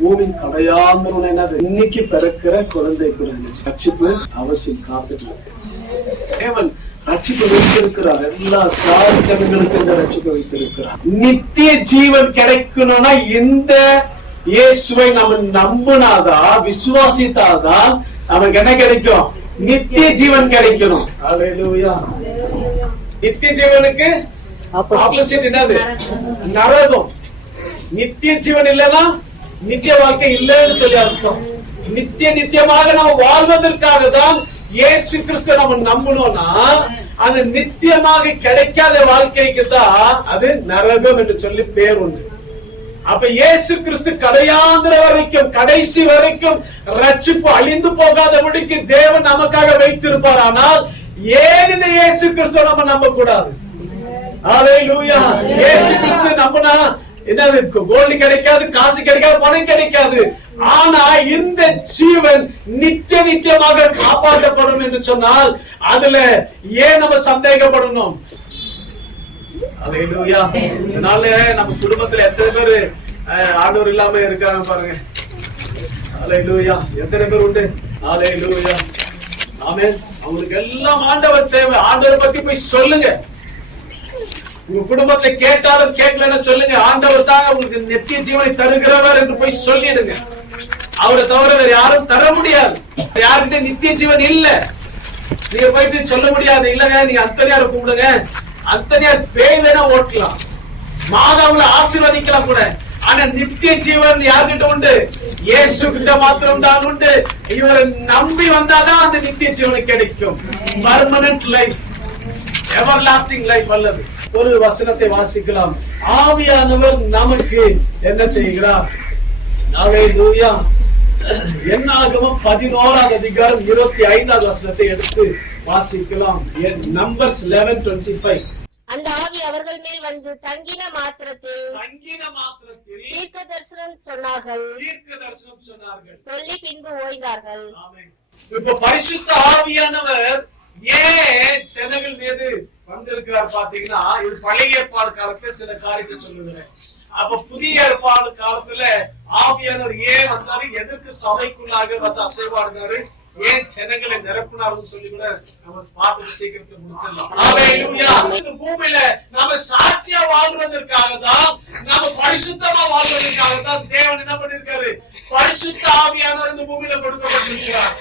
பூமி கடையாந்தவன் என்னது இன்னைக்கு பிறக்கிற குழந்தை கூட ரட்சிப்பு அவசியம் காத்துட்டு இருக்கு. தேவன் ரட்சிப்பு வைத்திருக்கிறார். எல்லா ஜாதி ஜனங்களுக்கு இந்த ரட்சிப்பு வைத்திருக்கிறார். நித்திய ஜீவன் கிடைக்கணும்னா இந்த இயேசுவை நம்ம நம்பினாதான் விசுவாசித்தாதான் நமக்கு என்ன கிடைக்கும்? நித்திய ஜீவன் கிடைக்கணும். நித்திய ஜீவனுக்கு ஆப்போசிட் என்னது? நரகம். நித்திய ஜீவன் இல்லைன்னா நித்திய வாழ்க்கை இல்லைன்னு சொல்லி அர்த்தம். நித்திய நித்தியமாக நம்ம வாழ்வதற்காக தான் இயேசு கிறிஸ்து நம்ம நம்பணும்னா அது நித்தியமாக கிடைக்காத வாழ்க்கைக்கு தான் அது நரகம் என்று சொல்லி பேர் உண்டு. அப்ப இயேசு கிறிஸ்து கடையாந்திர வரைக்கும் கடைசி வரைக்கும் ரட்சிப்பு அழிந்து போகாதபடிக்கு தேவன் நமக்காக வைத்திருப்பார். ஆனால் ஏன் இந்த இயேசு கிறிஸ்துவ நம்ம நம்ப கூடாது லூயா இயேசு கிறிஸ்து நம்பினா என்ன கோல்டு கிடைக்காது காசு கிடைக்காது பணம் கிடைக்காது. ஆனா இந்த ஜீவன் நித்திய நித்தியமாக காப்பாற்றப்படும் என்று சொன்னால் அதுல ஏன் நம்ம சந்தேகப்படணும்? அதனால நம்ம குடும்பத்துல எத்தனை பேரு அஹ், ஆண்டவர் இல்லாம இருக்காங்க பாருங்க. ஹalleluya எத்தனை பேர் உண்டு? ஹalleluya ஆமென் அவங்களுக்கு எல்லாம் ஆண்டவர் தேவை. ஆண்டவரை பத்தி போய் சொல்லுங்க. உங்க குடும்பத்துல கேட்டாலும் கேட்கலன்னு சொல்லுங்க. ஆண்டவர் தான் உங்களுக்கு நித்திய ஜீவனை தருகிறவர் என்று போய் சொல்லிடுங்க. அவரை தவிர வேற யாரும் தர முடியாது. யாருக்கிட்ட நித்திய ஜீவன் இல்ல? நீங்க போயிட்டு சொல்ல முடியாது. இல்லங்க நீங்க அத்தனையார கூப்பிடுங்க. அத்தனையார் பேய் வேணா ஓட்டலாம். மாதாவுல ஆசீர்வதிக்கலாம் கூட. ஆனா நித்திய ஜீவன் யார்கிட்ட உண்டு? இயேசு கிட்ட மாத்திரம் தான் உண்டு. இவரை நம்பி வந்தாதான் அந்த நித்திய ஜீவன் கிடைக்கும். Permanent life everlasting life அல்லது. ஒரு வசனத்தை வாசிக்கலாம். ஆவியானவர் நமக்கு என்ன செய்கிறார்? என்னாகமம் பதினோராவது அதிகாரம் இருபத்தி ஐந்தாவது வசனத்தை எடுத்து வாசிக்கலாம். நம்பர்ஸ் லெவன் டுவெண்ட்டி ஃபைவ் அந்த ஆவி அவர்கள் மேல் வந்து தங்கின மாத்திரத்தில் தங்கின மாத்திரத்தில் தீர்க்க தரிசனம் சொன்னார்கள். தீர்க்க தரிசனம் சொன்னார்கள். சொல்லி பின்பு ஓய்ந்தார்கள். இப்ப பரிசுத்த ஆவியானவர் ஏன் ஜனங்கள் மீது வந்திருக்கிறார் பாத்தீங்கன்னா இது பழைய ஏற்பாடு காலத்துல சில காரியத்தை சொல்லுகிறேன். அப்ப புதிய ஏற்பாடு காலத்துல ஆவியானவர் ஏன் வந்தாரு? எதற்கு சபைக்குள்ளாக வந்து அசைவாடுனாரு? ஏன் ஜனங்களை நிரப்புனாருன்னு சொல்லி கூட நம்ம பார்த்து சீக்கிரத்தை முடிச்சிடலாம். இந்த பூமியில நாம சாட்சியா வாழ்வதற்காக தான் நாம பரிசுத்தமா வாழ்வதற்காக தான் தேவன் என்ன பண்ணிருக்காரு? பரிசுத்த ஆவியானவர் இந்த பூமியில கொடுக்கப்பட்டிருக்கிறார்.